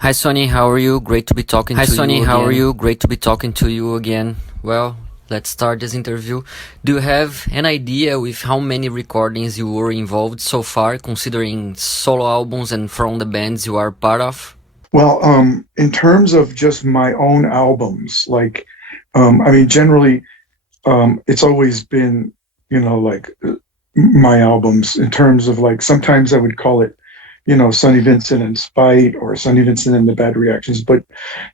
Hi Sonny, how are you? Great to be talking to you. Hi Sonny, how are you? Great to be talking to you again. Well, let's start this interview. Do you have an idea with how many recordings you were involved so far, considering solo albums and from the bands you are part of? Well, in terms of just my own albums, generally, it's always been, my albums in terms of like, sometimes I would call it, Sonny Vincent and Spite or Sonny Vincent and the Bad Reactions, but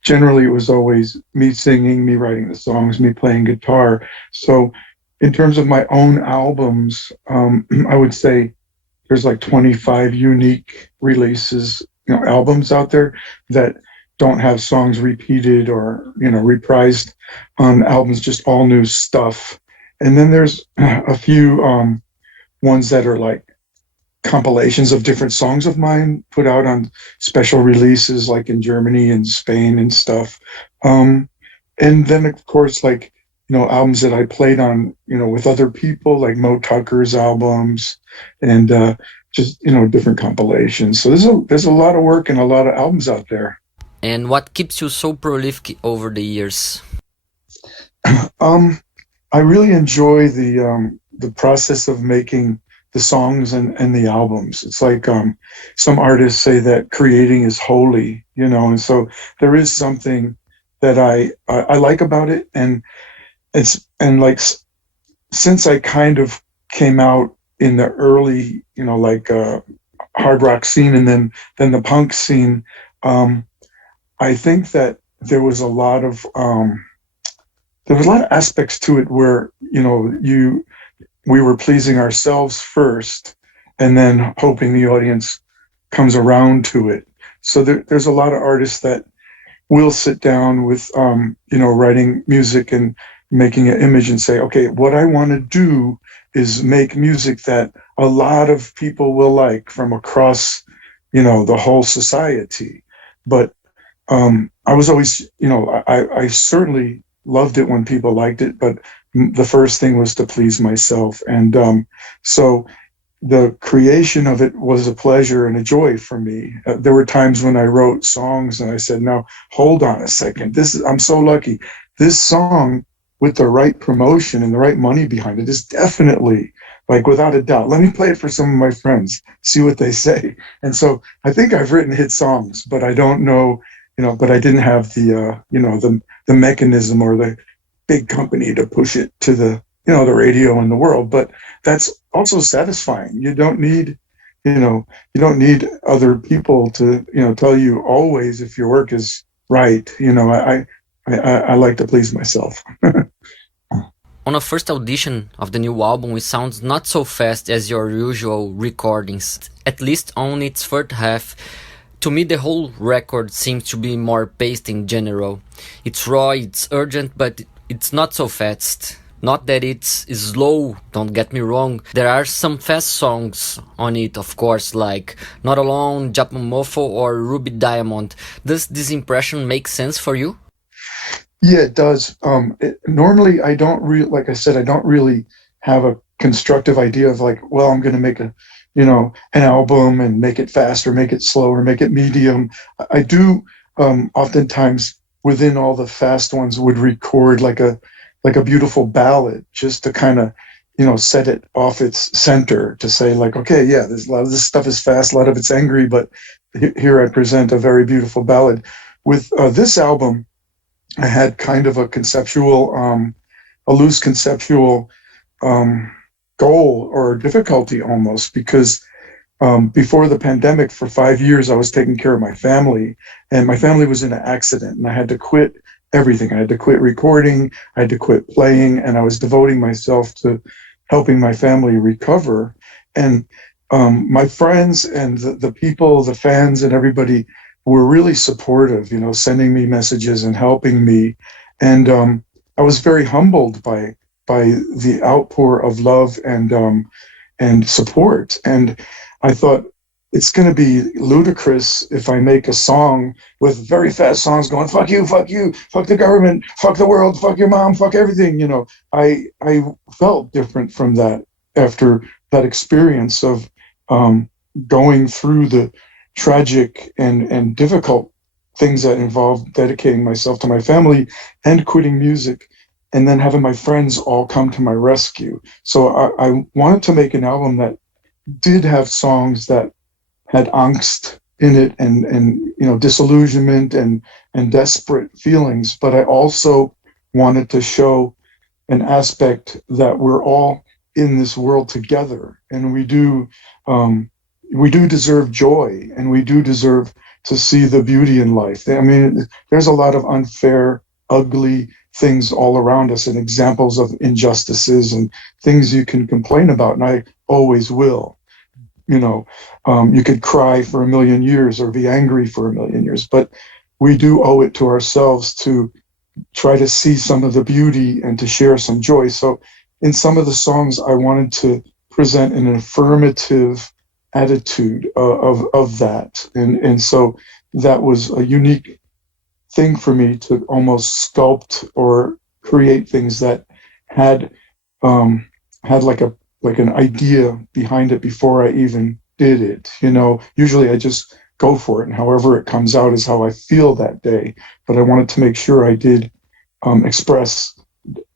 generally it was always me singing, me writing the songs, me playing guitar. So in terms of my own albums, I would say there's like 25 unique releases, albums out there that don't have songs repeated or, reprised on albums, just all new stuff. And then there's a few ones that are like compilations of different songs of mine put out on special releases, like in Germany and Spain and stuff. And then, of course, like, albums that I played on, with other people, like Mo Tucker's albums and just, different compilations. So there's a lot of work and a lot of albums out there. And what keeps you so prolific over the years? I really enjoy the process of making the songs and the albums. It's like some artists say that creating is holy, and so there is something that I like about it, and since I kind of came out in the early, hard rock scene and then the punk scene, I think that there was a lot of aspects to it where we were pleasing ourselves first and then hoping the audience comes around to it. So there's a lot of artists that will sit down with writing music and making an image and say, okay, what I want to do is make music that a lot of people will like from across the whole society. But I was always, I certainly loved it when people liked it, but the first thing was to please myself. And so the creation of it was a pleasure and a joy for me. There were times when I wrote songs and I said, now, hold on a second. I'm so lucky. This song with the right promotion and the right money behind it is definitely, like, without a doubt, let me play it for some of my friends, see what they say. And so I think I've written hit songs, but I don't know, but I didn't have the mechanism or the big company to push it to the radio and the world. But that's also satisfying. You don't need other people to tell you always if your work is right. I like to please myself. On a first audition of the new album, it sounds not so fast as your usual recordings, at least on its first half. To me, the whole record seems to be more paced in general. It's raw, it's urgent, but it's not so fast. Not that it's slow, don't get me wrong. There are some fast songs on it, of course, like Not Alone, Japamofo or Ruby Diamond. Does this impression make sense for you? Yeah, it does. Normally, I don't really, like I said, I don't really have a constructive idea of like, well, I'm going to make an album and make it faster, make it slower, make it medium. I do oftentimes within all the fast ones would record like a beautiful ballad just to kind of, set it off its center to say like, okay, yeah, there's a lot of this stuff is fast, a lot of it's angry, but here I present a very beautiful ballad. With this album, I had kind of a loose conceptual goal or difficulty almost, because before the pandemic, for 5 years, I was taking care of my family, and my family was in an accident, and I had to quit everything. I had to quit recording, I had to quit playing, and I was devoting myself to helping my family recover. And my friends and the people, the fans and everybody were really supportive, sending me messages and helping me. And I was very humbled by the outpour of love and support. And I thought, it's going to be ludicrous if I make a song with very fast songs going, fuck you, fuck the government, fuck the world, fuck your mom, fuck everything. I felt different from that after that experience of going through the tragic and difficult things that involved dedicating myself to my family and quitting music, and then having my friends all come to my rescue. So I wanted to make an album that did have songs that had angst in it, and disillusionment and desperate feelings, but I also wanted to show an aspect that we're all in this world together, and we do deserve joy, and we do deserve to see the beauty in life. I mean, there's a lot of unfair, ugly things all around us, and examples of injustices and things you can complain about, and I always will. You could cry for a million years or be angry for a million years, but we do owe it to ourselves to try to see some of the beauty and to share some joy. So in some of the songs, I wanted to present an affirmative attitude of that. And so that was a unique thing for me, to almost sculpt or create things that had like an idea behind it before I even did it. Usually I just go for it, and however it comes out is how I feel that day. But I wanted to make sure I did express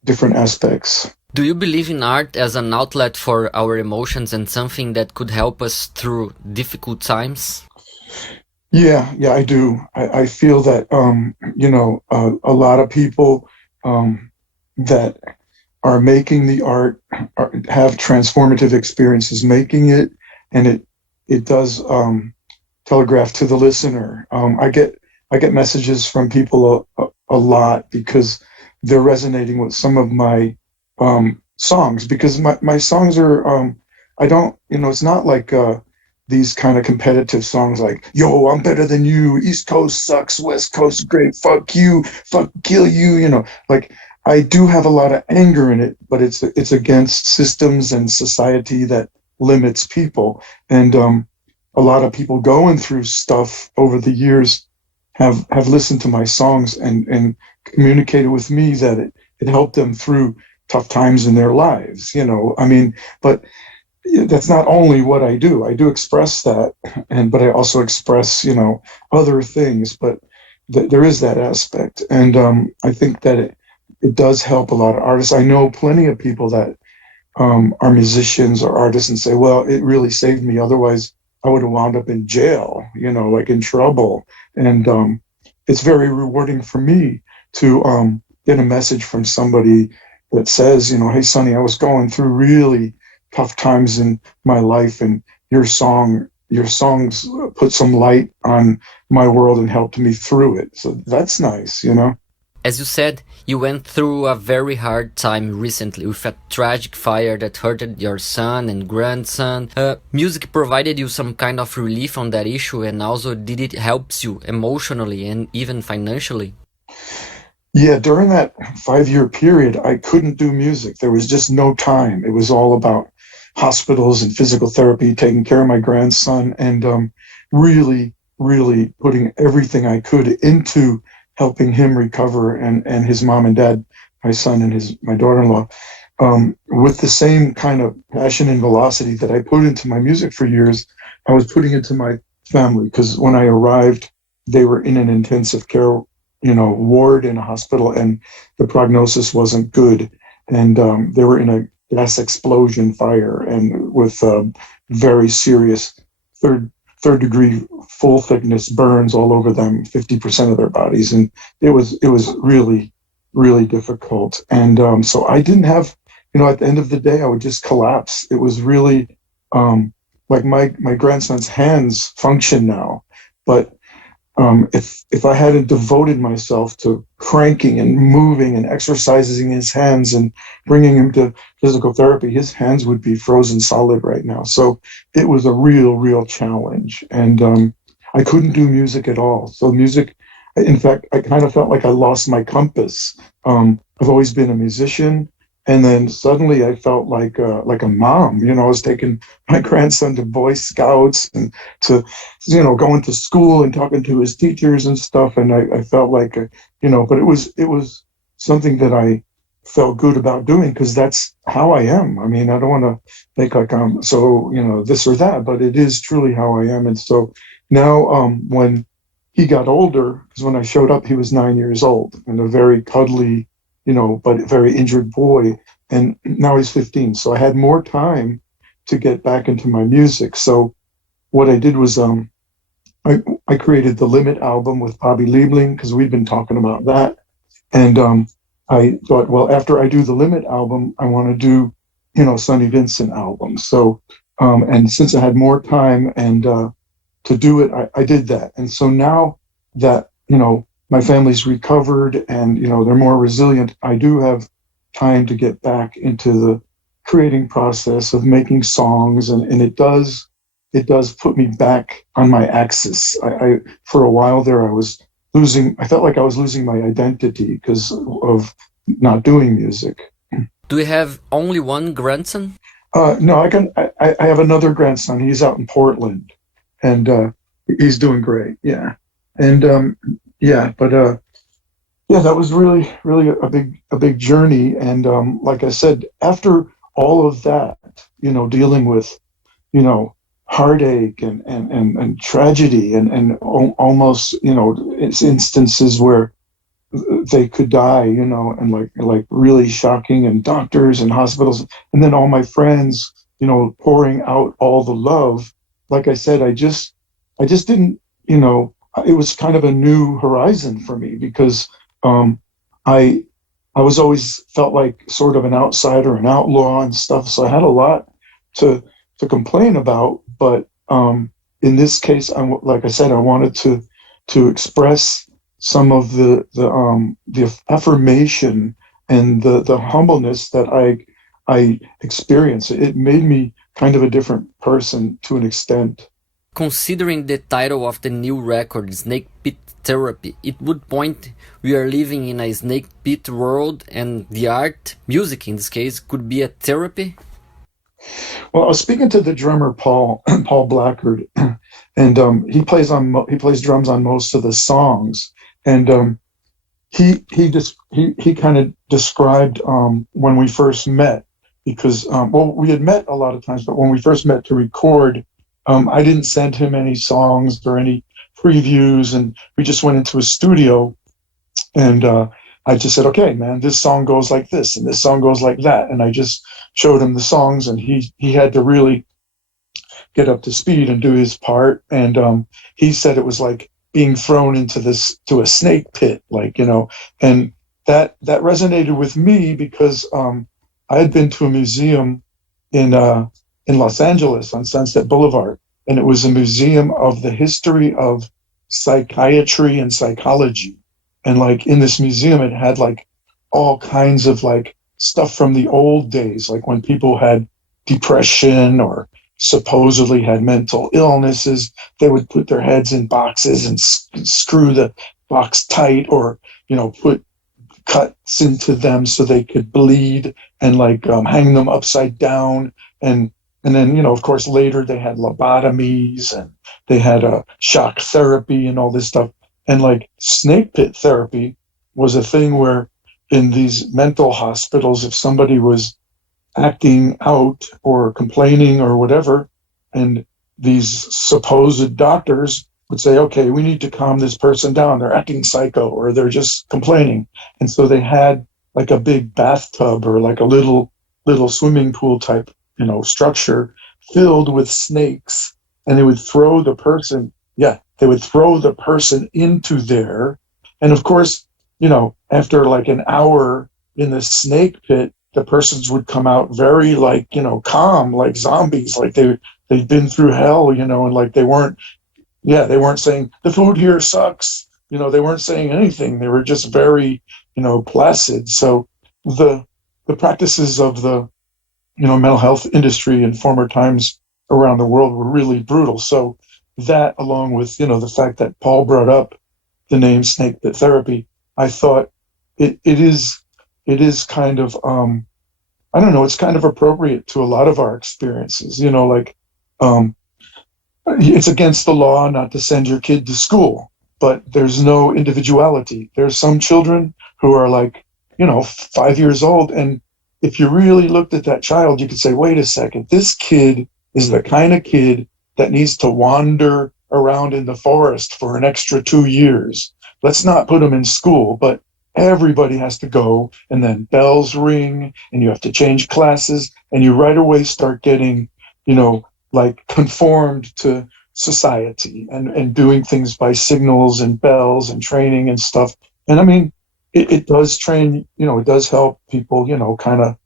different aspects. Do you believe in art as an outlet for our emotions and something that could help us through difficult times? Yeah, I do. I feel that, a lot of people that are making the art have transformative experiences making it, and it does telegraph to the listener. I get messages from people a lot because they're resonating with some of my songs, because my songs are I don't, it's not like these kind of competitive songs like, yo, I'm better than you, East Coast sucks, West Coast is great, fuck you, fuck kill you, like I do have a lot of anger in it, but it's against systems and society that limits people. And a lot of people going through stuff over the years have listened to my songs and communicated with me that it helped them through tough times in their lives. But that's not only what I do. I do express that, but I also express, other things. But there is that aspect, and I think that it does help a lot of artists. I know plenty of people that are musicians or artists and say, well, it really saved me. Otherwise, I would have wound up in jail, like in trouble. And it's very rewarding for me to get a message from somebody that says, hey, Sonny, I was going through really tough times in my life, and your songs put some light on my world and helped me through it. So that's nice, As you said, you went through a very hard time recently with a tragic fire that hurted your son and grandson. Music provided you some kind of relief on that issue, and also did it help you emotionally and even financially? Yeah, during that 5-year period, I couldn't do music. There was just no time. It was all about hospitals and physical therapy, taking care of my grandson, and really, really putting everything I could into helping him recover, and his mom and dad, my son and my daughter-in-law, with the same kind of passion and velocity that I put into my music for years, I was putting into my family. Because when I arrived, they were in an intensive care, ward in a hospital, and the prognosis wasn't good. And they were in a gas explosion fire, and with very serious third degree full thickness burns all over them, 50% of their bodies. And it was really, really difficult. And so I didn't have, at the end of the day, I would just collapse. It was really like my grandson's hands function now, but if I hadn't devoted myself to cranking and moving and exercising his hands and bringing him to physical therapy, his hands would be frozen solid right now. So it was a real challenge, and I couldn't do music at all. So music, in fact, I kind of felt like I lost my compass. I've always been a musician, and then suddenly I felt like a mom. I was taking my grandson to Boy Scouts and to, going to school and talking to his teachers and stuff. And I felt like, but it was something that I felt good about doing, because that's how I am. I mean, I don't want to make like I'm so, this or that, but it is truly how I am. And so now when he got older, because when I showed up, he was 9 years old and a very cuddly, but very injured boy. And now he's 15. So I had more time to get back into my music. So what I did was I created the Limit album with Bobby Liebling, because we'd been talking about that. And I thought, well, after I do the Limit album, I want to do, Sonny Vincent album. So, and since I had more time and to do it, I did that. And so now that, my family's recovered and, they're more resilient, I do have time to get back into the creating process of making songs. And it does put me back on my axis. I for a while there, I felt like I was losing my identity because of not doing music. Do you have only one grandson? No, I have another grandson. He's out in Portland, and he's doing great. Yeah, and that was really, really a big journey. And like I said, after all of that, dealing with, heartache and tragedy and almost, it's instances where they could die, and like really shocking, and doctors and hospitals, and then all my friends, pouring out all the love. Like I said, I just didn't, it was kind of a new horizon for me, because I was always felt like sort of an outsider, an outlaw and stuff. So I had a lot to complain about, but in this case, like I said, I wanted to express some of the affirmation and the humbleness that I experienced. It made me kind of a different person to an extent. Considering the title of the new record, Snakepit Therapy, it would point we are living in a snake pit world, and the art, music in this case, could be a therapy? Well, I was speaking to the drummer Paul Blackard, and he plays drums on most of the songs, and he kind of described when we first met, because we had met a lot of times, but when we first met to record, I didn't send him any songs or any previews, and we just went into a studio, and I just said, okay, man, this song goes like this, and this song goes like that. And I just showed him the songs, and he had to really get up to speed and do his part. And he said it was like being thrown to a snake pit, and that resonated with me, because I had been to a museum in Los Angeles on Sunset Boulevard, and it was a museum of the history of psychiatry and psychology. And in this museum, it had all kinds of stuff from the old days, like when people had depression or supposedly had mental illnesses, they would put their heads in boxes and screw the box tight, or, put cuts into them so they could bleed, and hang them upside down. And then, of course, later they had lobotomies, and they had shock therapy and all this stuff. And Snakepit Therapy was a thing where in these mental hospitals, if somebody was acting out or complaining or whatever, and these supposed doctors would say, okay, we need to calm this person down. They're acting psycho, or they're just complaining. And so they had a big bathtub, or a little swimming pool type, structure filled with snakes, and they would throw the person into there. And of course, after an hour in the snake pit, the persons would come out very calm, like zombies, like they'd been through hell, and they weren't saying the food here sucks. They weren't saying anything. They were just very, placid. So the practices of the, mental health industry in former times around the world were really brutal. So that, along with, the fact that Paul brought up the name Snakepit Therapy, I thought it is kind of, I don't know, it's kind of appropriate to a lot of our experiences, it's against the law not to send your kid to school, but there's no individuality. There's some children who are 5 years old, and if you really looked at that child, you could say, wait a second, this kid is the kind of kid that needs to wander around in the forest for an extra 2 years. Let's not put them in school, but everybody has to go, and then bells ring and you have to change classes, and you right away start getting, like conformed to society and doing things by signals and bells and training and stuff. And I mean, it does train, it does help people, kind of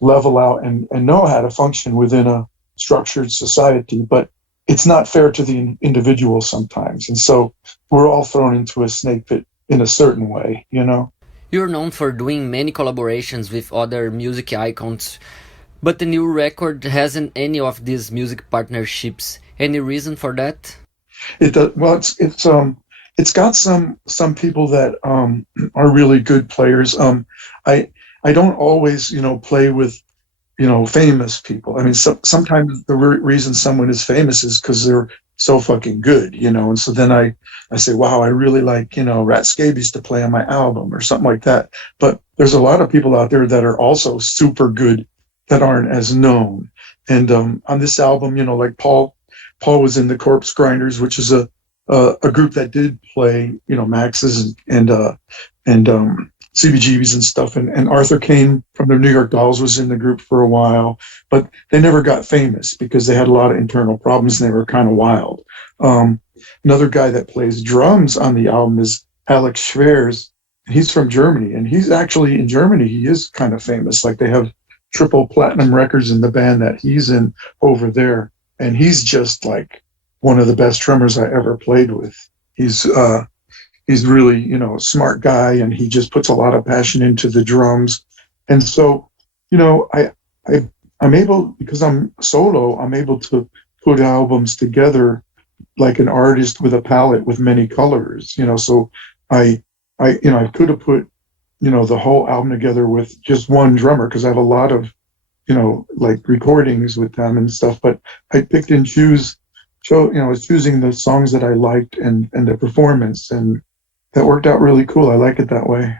level out and know how to function within a structured society, but it's not fair to the individual sometimes. And so we're all thrown into a snake pit in a certain way. You're known for doing many collaborations with other music icons, but the new record hasn't any of these music partnerships. Any reason for that? It does. Well, it's got some people that are really good players. I don't always play with famous people. I mean, sometimes the reason someone is famous is because they're so fucking good, and so then I say, wow, I really like, Rat Scabies to play on my album or something like that. But there's a lot of people out there that are also super good that aren't as known. And on this album, like Paul was in the Corpse Grinders, which is a group that did play, Max's and CBGBs and stuff. And Arthur Kane from the New York Dolls was in the group for a while, but they never got famous because they had a lot of internal problems and they were kind of wild. Another guy that plays drums on the album is Alex Schwers. He's from Germany, and he's actually in Germany. He is kind of famous. Like, they have triple platinum records in the band that he's in over there. And he's just like one of the best drummers I ever played with. He's really, a smart guy, and he just puts a lot of passion into the drums. And so, I'm able, because I'm solo, I'm able to put albums together like an artist with a palette with many colors, so I could have put, the whole album together with just one drummer, because I have a lot of, like recordings with them and stuff, but I picked and choose, was choosing the songs that I liked and the performance, and that worked out really cool. I like it that way.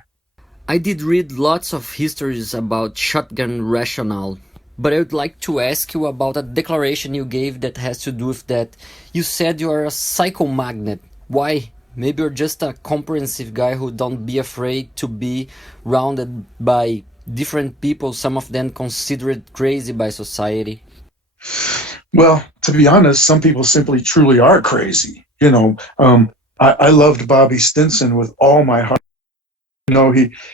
I did read lots of histories about Shotgun Rationale, but I would like to ask you about a declaration you gave that has to do with that. You said you are a psychomagnet. Why? Maybe you're just a comprehensive guy who don't be afraid to be rounded by different people, some of them considered crazy by society. Well, to be honest, some people simply truly are crazy. I loved Bobby Stinson with all my heart.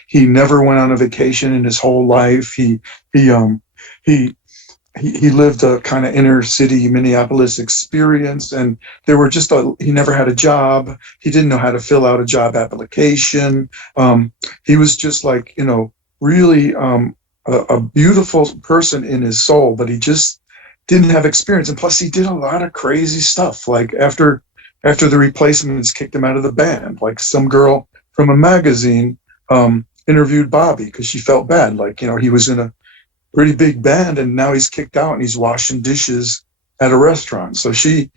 He never went on a vacation in his whole life. He lived a kind of inner city Minneapolis experience, and he never had a job. He didn't know how to fill out a job application. He was just like, really a beautiful person in his soul, but he just didn't have experience. And plus, he did a lot of crazy stuff. Like after the Replacements kicked him out of the band, like some girl from a magazine interviewed Bobby because she felt bad. Like, he was in a pretty big band and now he's kicked out and he's washing dishes at a restaurant. So she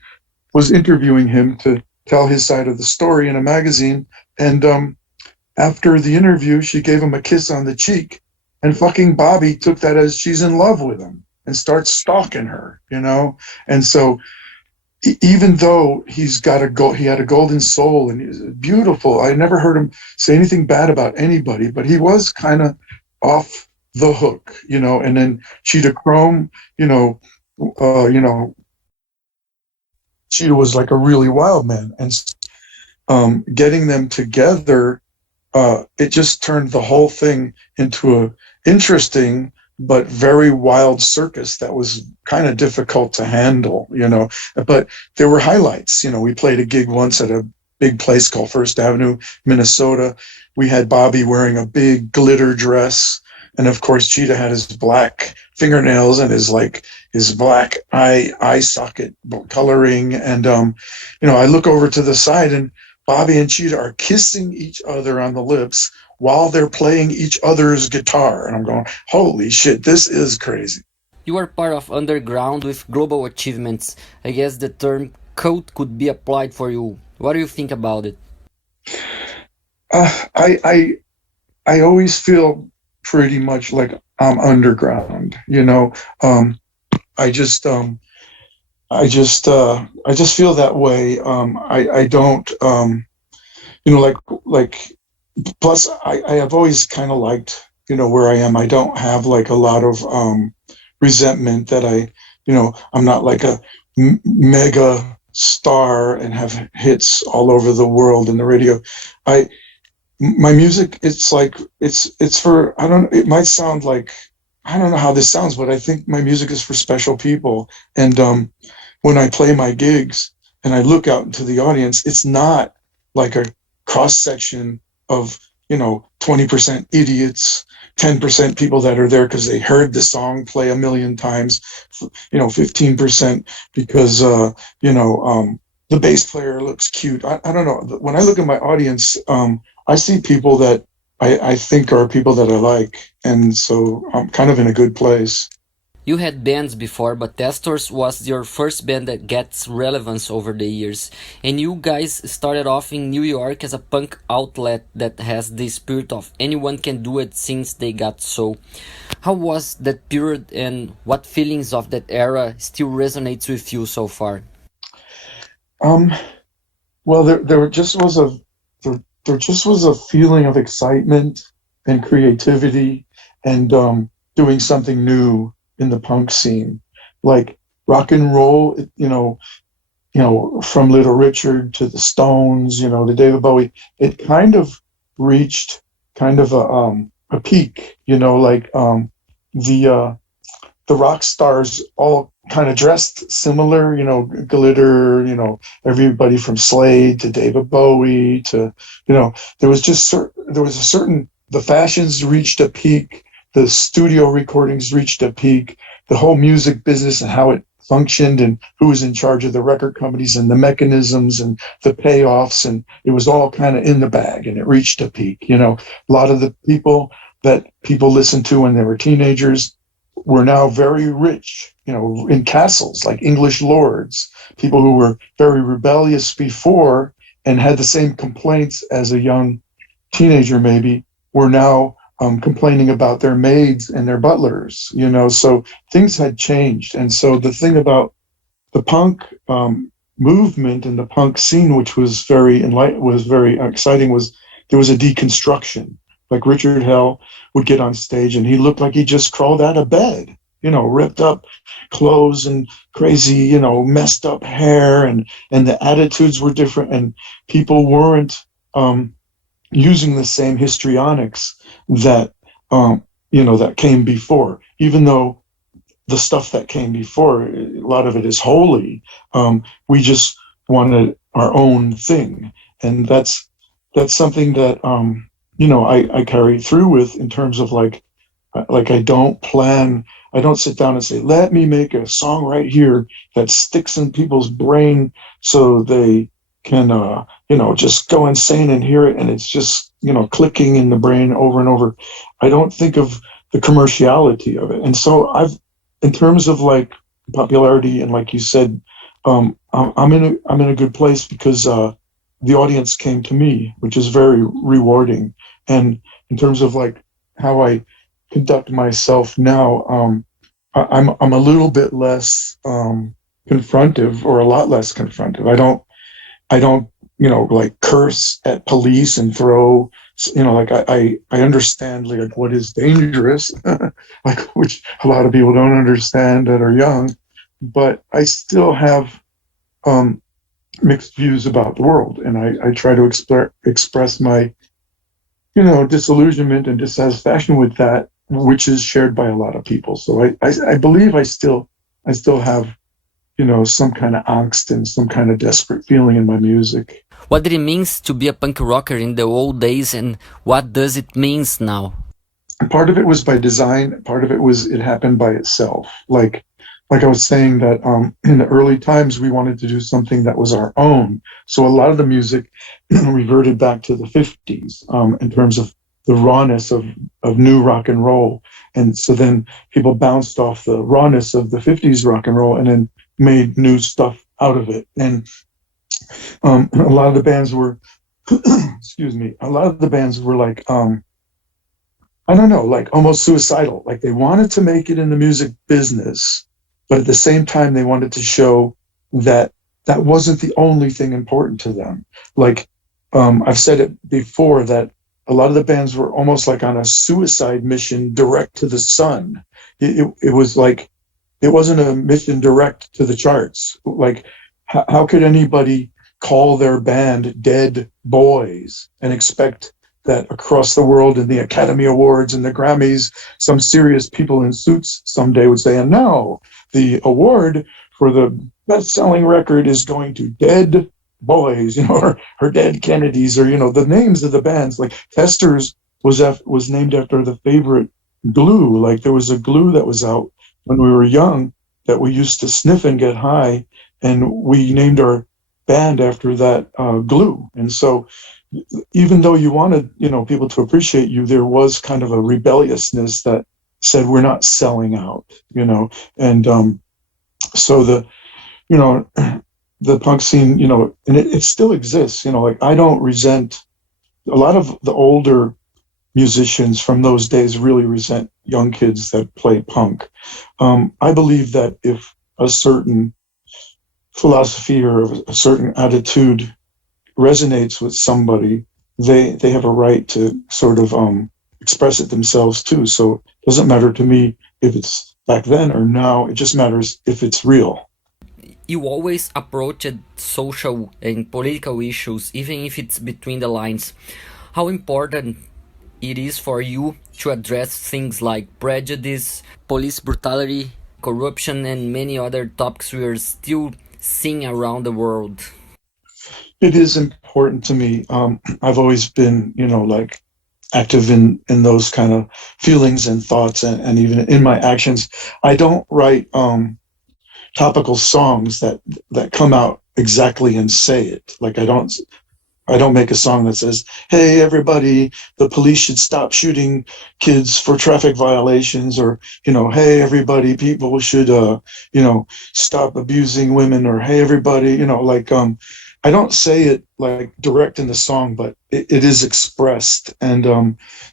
was interviewing him to tell his side of the story in a magazine. And after the interview, she gave him a kiss on the cheek, and fucking Bobby took that as she's in love with him and starts stalking her, And so even though he had a golden soul and he was beautiful, I never heard him say anything bad about anybody, but he was kind of off the hook, and then Cheetah Chrome, Cheetah was like a really wild man, and getting them together, it just turned the whole thing into a interesting but very wild circus that was kind of difficult to handle, but there were highlights. We played a gig once at a big place called First Avenue, Minnesota. We had Bobby wearing a big glitter dress. And of course, Cheetah had his black fingernails and his black eye socket coloring. And, I look over to the side and Bobby and Cheetah are kissing each other on the lips while they're playing each other's guitar. And I'm going, holy shit, this is crazy. You are part of underground with global achievements. I guess the term cult could be applied for you. What do you think about it? I always feel pretty much like I'm underground, I just I just feel that way. I don't, you know, like, plus I have always kind of liked, you know, where I am. I don't have like a lot of, resentment that you know, I'm not like a mega star and have hits all over the world in the radio. I, my music, it's like, it's for, I don't, it might sound like, I don't know how this sounds, but I think my music is for special people. And, when I play my gigs and I look out into the audience, it's not like a cross section of, you know, 20% idiots, 10% people that are there because they heard the song play a million times, you know, 15% because, you know, the bass player looks cute. I don't know. When I look at my audience, I see people that I think are people that I like. And so I'm kind of in a good place. You had bands before, but Testors was your first band that gets relevance over the years. And you guys started off in New York as a punk outlet that has the spirit of anyone can do it since they got so. How was that period and what feelings of that era still resonates with you so far? Um, well, there just was there just was a feeling of excitement and creativity and, doing something new in the punk scene, like rock and roll. You know, from Little Richard to the Stones, you know, to David Bowie. It kind of reached kind of a peak. You know, like, the the rock stars all kind of dressed similar, you know, glitter, you know, everybody from Slade to David Bowie to, you know, there was a certain, the fashions reached a peak, the studio recordings reached a peak, the whole music business and how it functioned and who was in charge of the record companies and the mechanisms and the payoffs, and it was all kind of in the bag and it reached a peak. You know, a lot of the people that people listened to when they were teenagers were now very rich, you know, in castles like English lords, people who were very rebellious before and had the same complaints as a young teenager maybe were now, complaining about their maids and their butlers, you know, so things had changed. And so the thing about the punk, movement and the punk scene, which was was very exciting, was there was a deconstruction. Like Richard Hell would get on stage and he looked like he just crawled out of bed, you know, ripped up clothes and crazy, you know, messed up hair, and the attitudes were different, and people weren't, using the same histrionics that, you know, that came before. Even though the stuff that came before, a lot of it is holy, we just wanted our own thing, and that's something that, you know, I carry through with in terms of like I don't plan. I don't sit down and say, let me make a song right here that sticks in people's brain so they can, you know, just go insane and hear it. And it's just, you know, clicking in the brain over and over. I don't think of the commerciality of it. And so in terms of like popularity and like you said, I'm in a good place because, the audience came to me, which is very rewarding. And in terms of like how I conduct myself now, I'm a little bit less, confrontive, or a lot less confrontive. I don't, you know, like curse at police and throw, you know, like I understand like what is dangerous, like, which a lot of people don't understand that are young, but I still have, mixed views about the world, and I try to express my, you know, disillusionment and dissatisfaction with that, which is shared by a lot of people. So I believe I still have, you know, some kind of angst and some kind of desperate feeling in my music. What did it mean to be a punk rocker in the old days, and what does it mean now? Part of it was by design. Part of it was it happened by itself. Like I was saying that, in the early times we wanted to do something that was our own. So a lot of the music reverted back to the 50s, in terms of the rawness of new rock and roll. And so then people bounced off the rawness of the 50s rock and roll and then made new stuff out of it. And, a lot of the bands were, excuse me, a lot of the bands were like, I don't know, like almost suicidal. Like they wanted to make it in the music business, but at the same time, they wanted to show that that wasn't the only thing important to them. Like, I've said it before that a lot of the bands were almost like on a suicide mission direct to the sun. It was like, it wasn't a mission direct to the charts. Like, how could anybody call their band Dead Boys and expect that across the world in the Academy Awards and the Grammys, some serious people in suits someday would say, and now the award for the best-selling record is going to Dead Boys, or Dead Kennedys, or, the names of the bands. Like Testors was named after the favorite glue. Like, there was a glue that was out when we were young that we used to sniff and get high, and we named our band after that glue. And so, even though you wanted, people to appreciate you, there was kind of a rebelliousness that said we're not selling out, and so the punk scene, and it still exists, like, I don't resent a lot of the older musicians from those days really resent young kids that play punk. I believe that if a certain philosophy or a certain attitude resonates with somebody, they have a right to sort of express it themselves too. So it doesn't matter to me if it's back then or now. It just matters if it's real. You always approached social and political issues, even if it's between the lines. How important it is for you to address things like prejudice, police brutality, corruption, and many other topics we are still seeing around the world? It is important to me. I've always been, like, active in those kind of feelings and thoughts, and even in my actions. I don't write topical songs that come out exactly and say it. Like, I don't make a song that says, hey, everybody, the police should stop shooting kids for traffic violations, or, hey, everybody, people should, stop abusing women, or hey, everybody, I don't say it like direct in the song, but it is expressed, and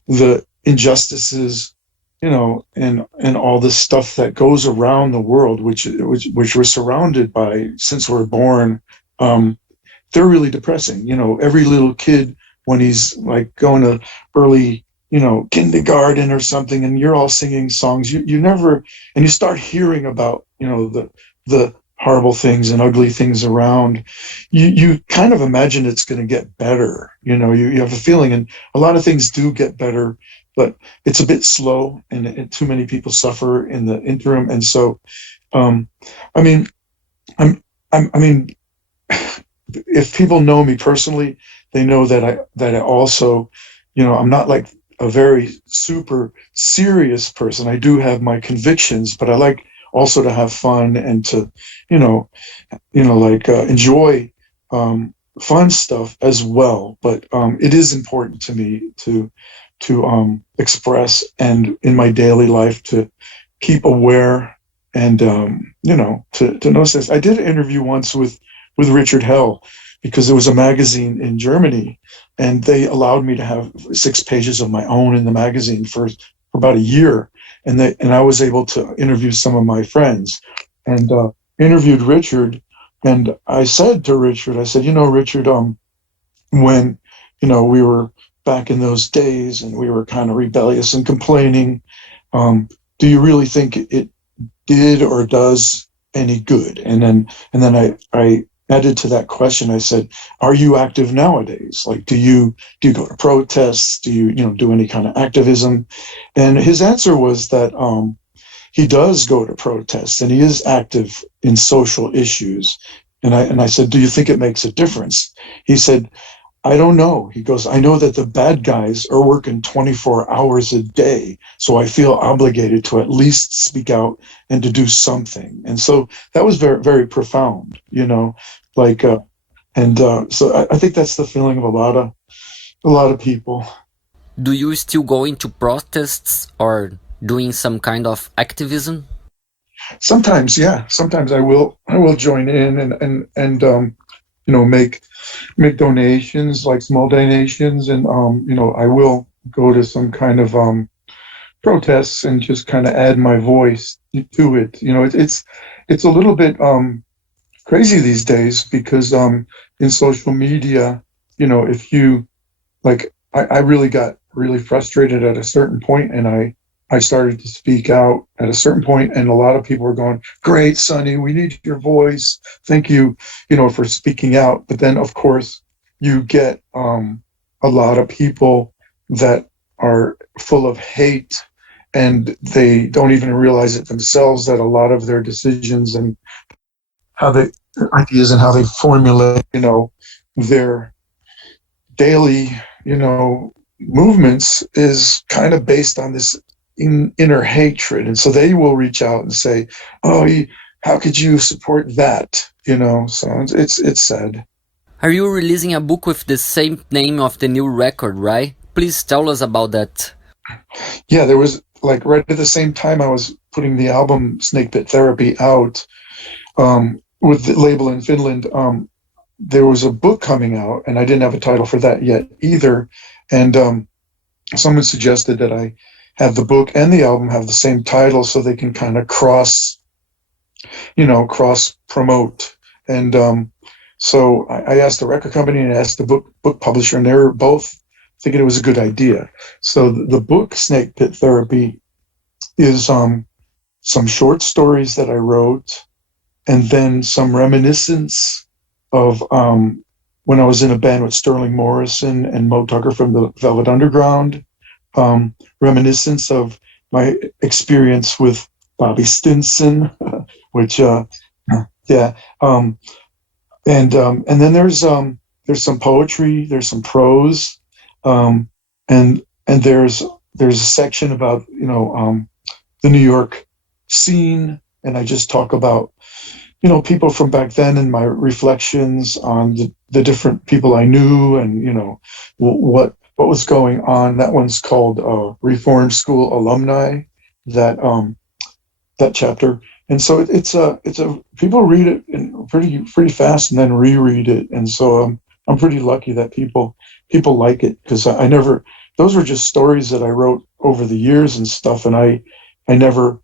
the injustices, and all this stuff that goes around the world, which we're surrounded by since we're born. They're really depressing. Every little kid, when he's like going to early, kindergarten or something, and you're all singing songs, you never, and you start hearing about, the horrible things and ugly things around, you kind of imagine it's going to get better. You have a feeling, and a lot of things do get better, but it's a bit slow, and too many people suffer in the interim. And so, I mean, if people know me personally, they know that I also, I'm not like a very super serious person. I do have my convictions, but I like also to have fun and to, enjoy fun stuff as well. But it is important to me to express, and in my daily life to keep aware, and to know things. I did an interview once with Richard Hell, because there was a magazine in Germany, and they allowed me to have 6 pages of my own in the magazine for about a year. And I was able to interview some of my friends, and interviewed Richard. And I said to Richard, Richard, when, we were back in those days and we were kind of rebellious and complaining, do you really think it did or does any good? And then I added to that question, I said, are you active nowadays? Like, do you go to protests? Do you, do any kind of activism? And his answer was that he does go to protests, and he is active in social issues. And I said, do you think it makes a difference? He said, I don't know. He goes, I know that the bad guys are working 24 hours a day, so I feel obligated to at least speak out and to do something. And so that was very, very profound, so I think that's the feeling of a lot of people. Do you still go into protests or doing some kind of activism? Sometimes, yeah. Sometimes I will join in and make donations, like small donations, and I will go to some kind of protests and just kind of add my voice to it. It's a little bit crazy these days because in social media, if you like, I really got really frustrated at a certain point, and I started to speak out at a certain point, and a lot of people were going, "Great, Sonny, we need your voice. Thank you, for speaking out." But then, of course, you get a lot of people that are full of hate, and they don't even realize it themselves that a lot of their decisions and how they ideas and how they formulate, their daily, movements is kind of based on this inner hatred. And so they will reach out and say, "Oh, how could you support that?" So it's sad. Are you releasing a book with the same name of the new record, right? Please tell us about that. Yeah, there was like right at the same time I was putting the album Snakepit Therapy out with the label in Finland. There was a book coming out, and I didn't have a title for that yet either. And someone suggested that I have the book and the album have the same title so they can kind of cross promote. And so I asked the record company and I asked the book publisher, and they were both thinking it was a good idea. So the book Snakepit Therapy is some short stories that I wrote, and then some reminiscence of when I was in a band with Sterling Morrison and Mo Tucker from the Velvet Underground, reminiscence of my experience with Bobby Stinson, which and then there's some poetry, there's some prose, and there's a section about the New York scene, and I just talk about people from back then and my reflections on the different people I knew, and what was going on. That one's called Reform School Alumni, that chapter. And so it's a people read it pretty fast and then reread it. And so I'm pretty lucky that people like it, because those were just stories that I wrote over the years and stuff, and I never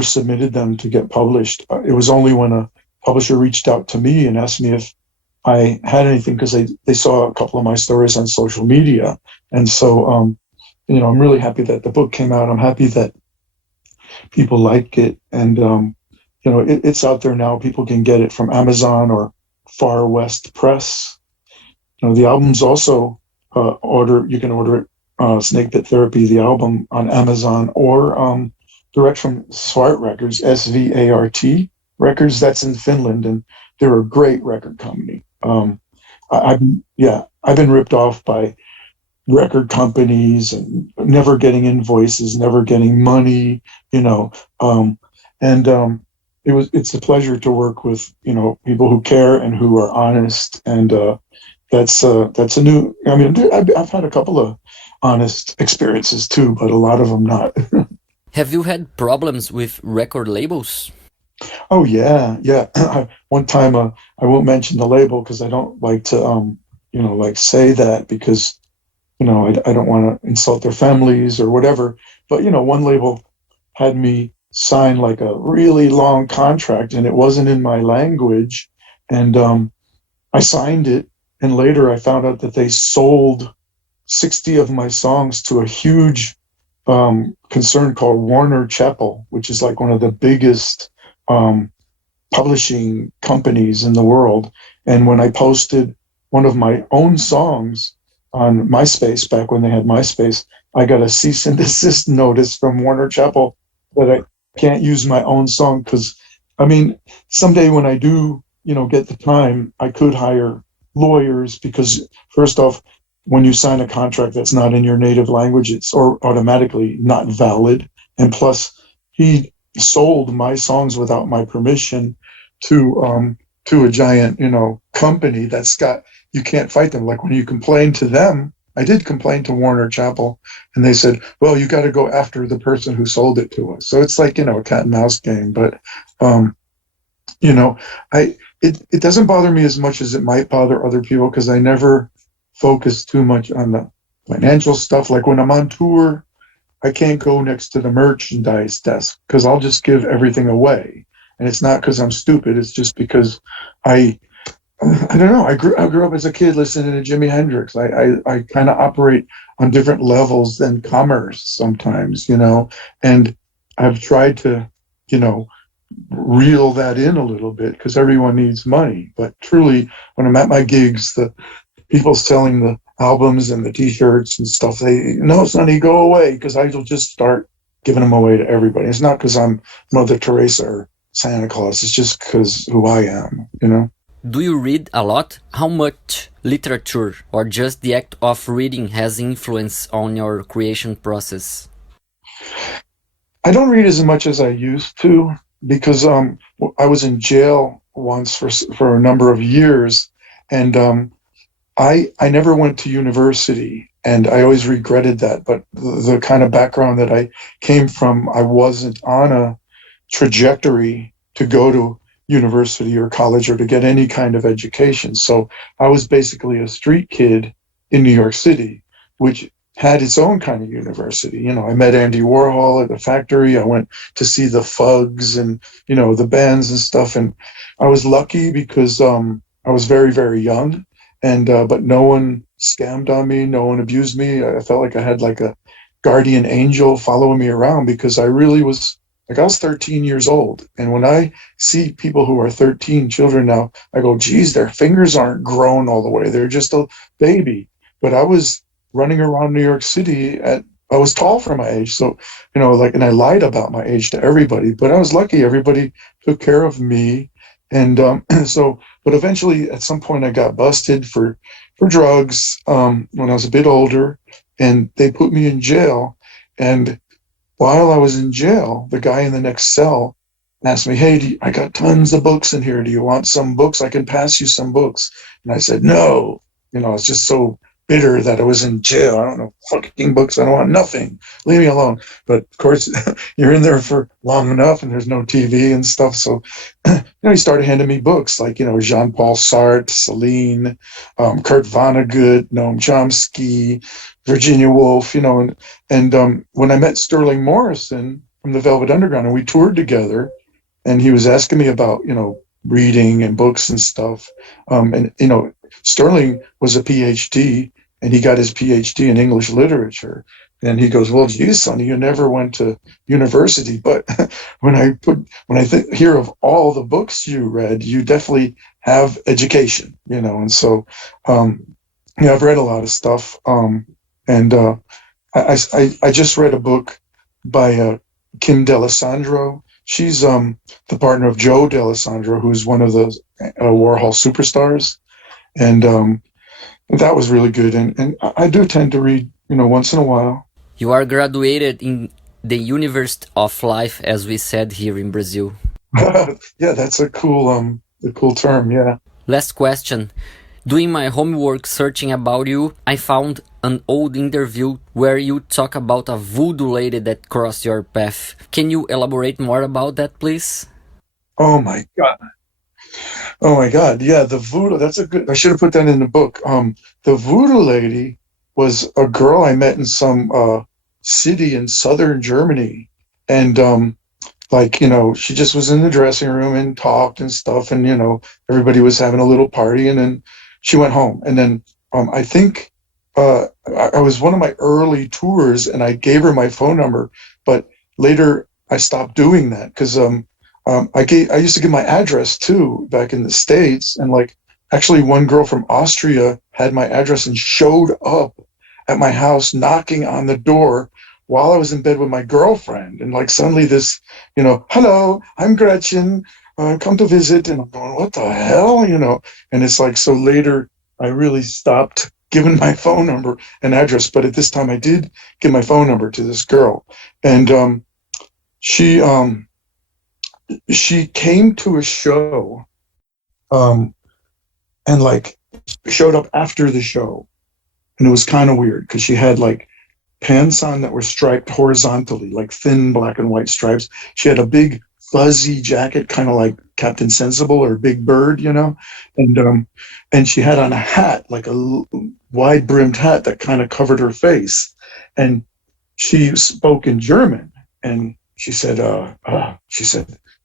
submitted them to get published. It was only when a publisher reached out to me and asked me if I had anything, because they saw a couple of my stories on social media. And so I'm really happy that the book came out. I'm happy that people like it, and it's out there now. People can get it from Amazon or Far West Press. The album's also you can order it, Snakepit Therapy, the album, on Amazon, or direct from Svart Records, SVART Records. That's in Finland, and they're a great record company. I've been ripped off by record companies and never getting invoices, never getting money, it's a pleasure to work with, people who care and who are honest. And that's a new, I've had a couple of honest experiences too, but a lot of them not. Have you had problems with record labels? Oh yeah. One time, I won't mention the label because I don't like to, say that, because I don't want to insult their families or whatever. But, one label had me sign like a really long contract, and it wasn't in my language. And I signed it. And later I found out that they sold 60 of my songs to a huge concern called Warner Chappell, which is like one of the biggest publishing companies in the world. And when I posted one of my own songs on MySpace, back when they had MySpace, I got a cease and desist notice from Warner Chappell that I can't use my own song, because someday when I do, get the time, I could hire lawyers, because first off, when you sign a contract that's not in your native language, it's automatically not valid. And plus, he sold my songs without my permission to a giant, company that's got, you can't fight them. Like when you complain to them, I did complain to Warner Chappell, and they said, well, you got to go after the person who sold it to us. So it's like, a cat and mouse game. But, it doesn't bother me as much as it might bother other people, because I never focus too much on the financial stuff. Like when I'm on tour, I can't go next to the merchandise desk, because I'll just give everything away. And it's not because I'm stupid. It's just because I I don't know. I grew up as a kid listening to Jimi Hendrix. I kind of operate on different levels than commerce sometimes, and I've tried to, you know, reel that in a little bit because everyone needs money. But truly, when I'm at my gigs, the people selling the albums and the T-shirts and stuff, they no, Sonny, go away, because I will just start giving them away to everybody. It's not because I'm Mother Teresa or Santa Claus. It's just because who I am. Do you read a lot? How much literature or just the act of reading has influence on your creation process? I don't read as much as I used to because I was in jail once for a number of years, and I never went to university, and I always regretted that. But the kind of background that I came from, I wasn't on a trajectory to go to university or college or to get any kind of education. So I was basically a street kid in New York City, which had its own kind of university. I met Andy Warhol at the factory. I went to see the Fugs and, the bands and stuff. And I was lucky because I was very, very young. And but no one scammed on me. No one abused me. I felt like I had like a guardian angel following me around because I really was like, I was 13 years old. And when I see people who are 13, children now, I go, geez, their fingers aren't grown all the way. They're just a baby. But I was running around New York City I was tall for my age. So, and I lied about my age to everybody, but I was lucky. Everybody took care of me. And but eventually at some point I got busted for drugs when I was a bit older, and they put me in jail. And while I was in jail, the guy in the next cell asked me, hey, I got tons of books in here. Do you want some books? I can pass you some books. And I said, no. I was just so bitter that I was in jail. I don't know fucking books. I don't want nothing. Leave me alone. But of course, you're in there for long enough and there's no TV and stuff. So, he started handing me books like, Jean-Paul Sartre, Celine, Kurt Vonnegut, Noam Chomsky, Virginia Woolf, and when I met Sterling Morrison from the Velvet Underground and we toured together, and he was asking me about, reading and books and stuff. Sterling was a PhD, and he got his PhD in English literature. And he goes, well, geez, Sonny, you never went to university. But when I hear of all the books you read, you definitely have education, And so, I've read a lot of stuff. And I just read a book by Kim D'Alessandro. She's the partner of Joe D'Alessandro, who's one of the Warhol superstars. And that was really good. And I do tend to read, once in a while. You are graduated in the University of Life, as we said here in Brazil. Yeah, that's a cool term, yeah. Last question. Doing my homework searching about you, I found an old interview where you talk about a voodoo lady that crossed your path. Can you elaborate more about that, please? Oh my God. Yeah, the voodoo, I should have put that in the book. The voodoo lady was a girl I met in some city in southern Germany. And she just was in the dressing room and talked and stuff. And, everybody was having a little party, and then she went home. And then I think I was one of my early tours and I gave her my phone number, but later I stopped doing that because I used to give my address too back in the States. And actually one girl from Austria had my address and showed up at my house knocking on the door while I was in bed with my girlfriend. And suddenly this, hello, I'm Gretchen. Come to visit. And I'm going, what the hell? And it's so later I really stopped giving my phone number and address. But at this time I did give my phone number to this girl. And she came to a show and showed up after the show. And it was kind of weird because she had pants on that were striped horizontally, thin black and white stripes. She had a big fuzzy jacket, kind of like Captain Sensible or Big Bird, and she had on a hat, a wide brimmed hat that kind of covered her face. And she spoke in German, and she said,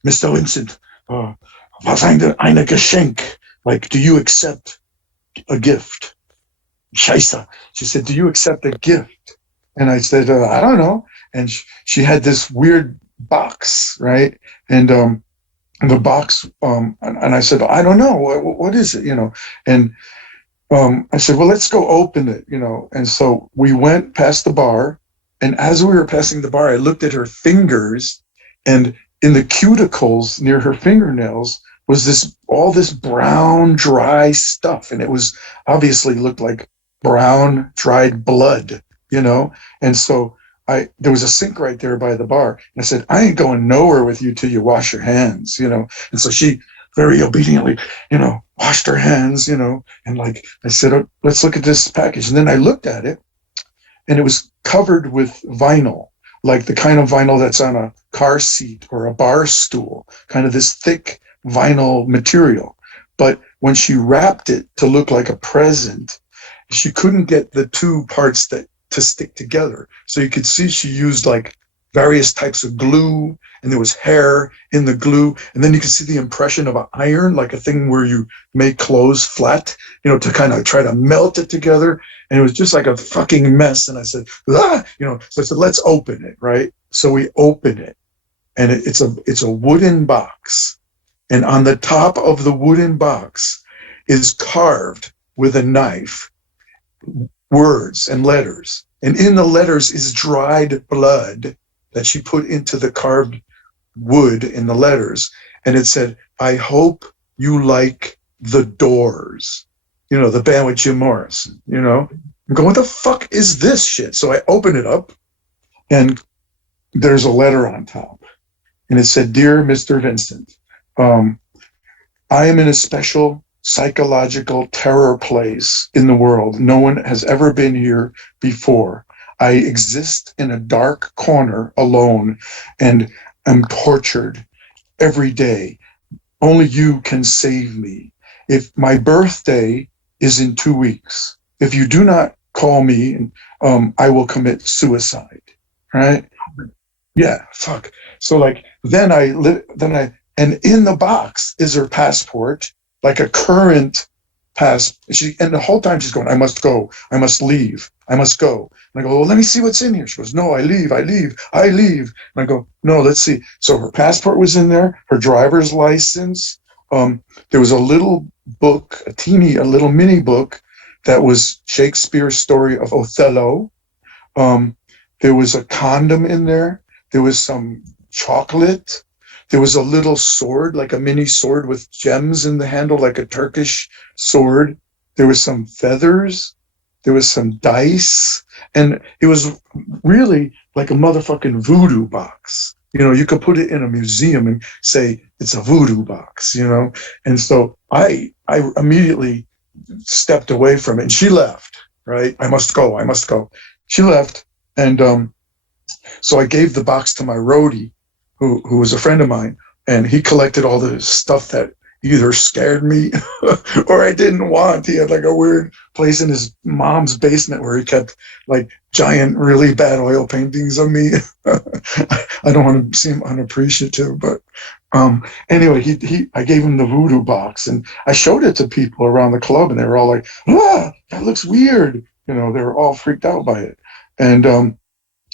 Mr. Vincent, was eine Geschenk? Like, do you accept a gift? Scheisse. She said, do you accept a gift? And I said, I don't know. And she had this weird box, right? And the box, and I said, I don't know. What is it? And I said, well, let's go open it, And so we went past the bar. And as we were passing the bar, I looked at her fingers, and in the cuticles near her fingernails was all this brown, dry stuff. And it was obviously looked like brown, dried blood, And so there was a sink right there by the bar. And I said, I ain't going nowhere with you till you wash your hands, And so she very obediently, washed her hands, and like I said, oh, let's look at this package. And then I looked at it, and it was covered with vinyl, like the kind of vinyl that's on a car seat or a bar stool, kind of this thick vinyl material. But when she wrapped it to look like a present, she couldn't get the two parts to stick together. So you could see she used like various types of glue, and there was hair in the glue. And then you could see the impression of an iron, like a thing where you make clothes flat, to kind of try to melt it together. And it was just like a fucking mess. And I said, so I said, let's open it, right? So we open it, and it's a wooden box. And on the top of the wooden box is carved with a knife words and letters. And in the letters is dried blood that she put into the carved wood in the letters. And it said, I hope you like the Doors, the band with Jim Morrison, I'm going, what the fuck is this shit? So I open it up, and there's a letter on top. And it said, Dear Mr. Vincent, I am in a special psychological terror place in the world. No one has ever been here before. I exist in a dark corner alone and am tortured every day. Only you can save me. If my birthday is in 2 weeks, if you do not call me, I will commit suicide. Right? Yeah, fuck. So like, and in the box is her passport, like a current and the whole time she's going, I must go, I must leave, I must go. And I go, well, let me see what's in here. She goes, no, I leave. And I go, no, let's see. So her passport was in there, her driver's license. There was a little book, a little mini book that was Shakespeare's story of Othello. There was a condom in there. There was some chocolate. There was a little sword, like a mini sword with gems in the handle, like a Turkish sword. There was some feathers. There was some dice. And it was really like a motherfucking voodoo box. You could put it in a museum and say it's a voodoo box, And so I immediately stepped away from it, and she left, right? I must go. She left. And so I gave the box to my roadie, who was a friend of mine, and he collected all the stuff that either scared me or I didn't want. He had like a weird place in his mom's basement where he kept like giant, really bad oil paintings of me. I don't want to seem unappreciative, but anyway, I gave him the voodoo box, and I showed it to people around the club, and they were all like, that looks weird. They were all freaked out by it. And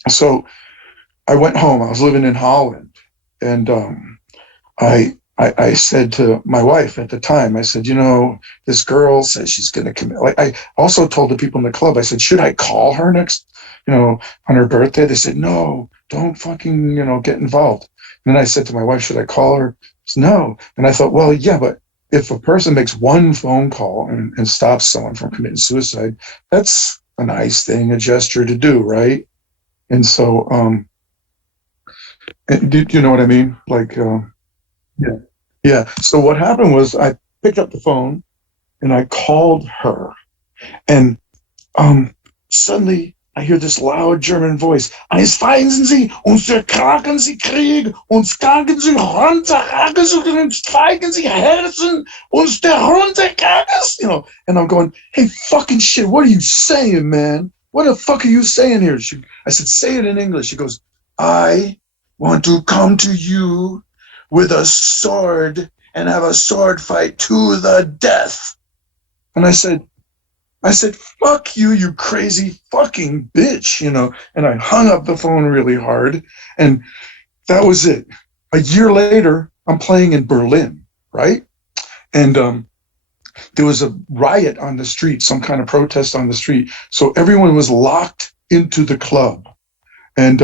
so I went home. I was living in Holland. And I said to my wife at the time, I said, this girl says she's going to commit. Like, I also told the people in the club, I said, should I call her next, on her birthday? They said, no, don't fucking, get involved. And then I said to my wife, should I call her? Said, no. And I thought, well, yeah, but if a person makes one phone call and stops someone from committing suicide, that's a nice thing, a gesture to do, right? And so, do you know what I mean? Like, yeah. So what happened was I picked up the phone and I called her, and suddenly I hear this loud German voice. Eines feigen Sie und verkraken Sie Krieg und skagen Sie runter, und feigen Sie Herzen und der runterkages, And I'm going, hey, fucking shit, what are you saying, man? What the fuck are you saying here? I said, say it in English. She goes, I want to come to you with a sword and have a sword fight to the death. And I said, fuck you, you crazy fucking bitch, you know, and I hung up the phone really hard. And that was it. A year later, I'm playing in Berlin, right? And there was a riot on the street, some kind of protest on the street. So everyone was locked into the club. And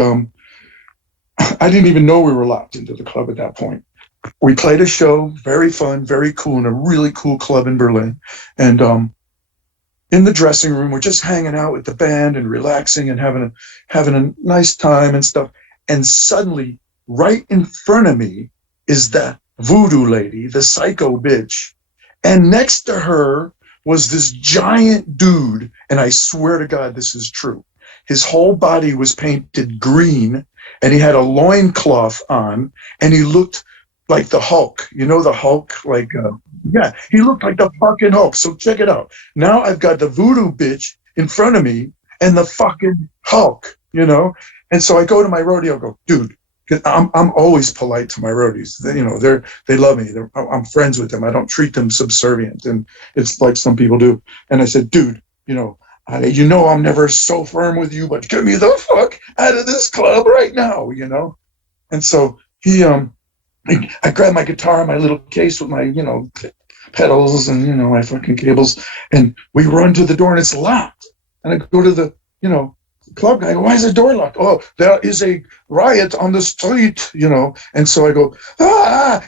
I didn't even know we were locked into the club at that point. We played a show, very fun, very cool, in a really cool club in Berlin. And in the dressing room, we're just hanging out with the band and relaxing and having a nice time and stuff. And suddenly, right in front of me is that Voodoo Lady, the psycho bitch. And next to her was this giant dude. And I swear to God, this is true. His whole body was painted green and he had a loincloth on and he looked like the Hulk. You know the Hulk? Like, yeah, he looked like the fucking Hulk. So check it out. Now I've got the voodoo bitch in front of me and the fucking Hulk, you know? And so I go to my roadie, I go, dude, I'm always polite to my roadies. You know, they love me. I'm friends with them. I don't treat them subservient, and it's like some people do. And I said, dude, you know, I'm never so firm with you, but get me the fuck out of this club right now, you know. And so I grabbed my guitar, my little case with my, you know, pedals and, you know, my fucking cables, and we run to the door and it's locked. And I go to the, you know, club guy, why is the door locked? Oh, there is a riot on the street, you know. And so I go,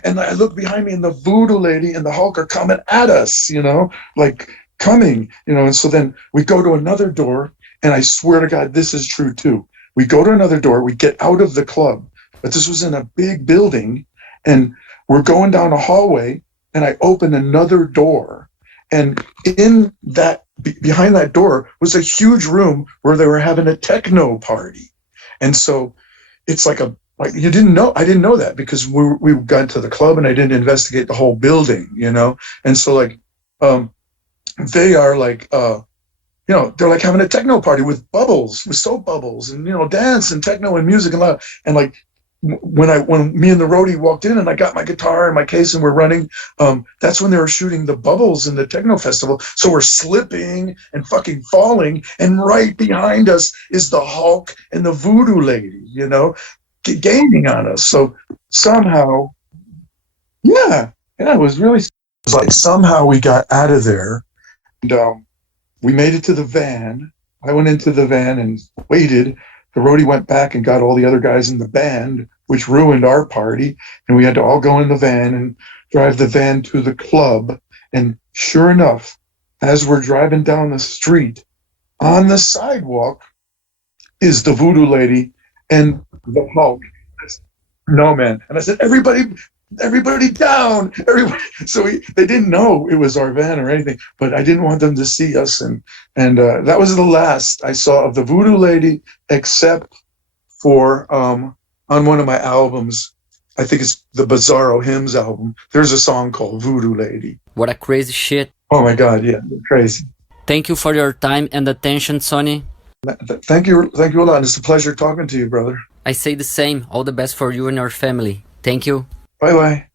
and I look behind me and the Voodoo Lady and the Hulk are coming at us, you know, like coming, you know. And so then we go to another door, and I swear to God, this is true too. We go to another door, we get out of the club, but this was in a big building, and we're going down a hallway, and I open another door, and in that behind that door was a huge room where they were having a techno party. And so it's like you didn't know, I didn't know that because we got to the club and I didn't investigate the whole building, you know. And so like they are like you know, they're like having a techno party with bubbles, with soap bubbles, and, you know, dance and techno and music and loud. And like when me and the roadie walked in and I got my guitar and my case and we're running, that's when they were shooting the bubbles in the techno festival. So we're slipping and fucking falling, and right behind us is the Hulk and the Voodoo Lady, you know, gaining on us. So somehow, it was like somehow we got out of there, and we made it to the van. I went into the van and waited. The roadie went back and got all the other guys in the band, which ruined our party. And we had to all go in the van and drive the van to the club. And sure enough, as we're driving down the street, on the sidewalk is the Voodoo Lady and the Hulk. No, man. And I said, everybody down, everybody. So they didn't know it was our van or anything, but I didn't want them to see us. And that was the last I saw of the Voodoo Lady, except for on one of my albums, I think it's the Bizarro Hymns album, there's a song called Voodoo Lady. What a crazy shit. Oh my God, yeah, crazy. Thank you for your time and attention, Sonny. Thank you a lot. It's a pleasure talking to you, brother. I say the same. All the best for you and your family. Thank you. Bye-bye.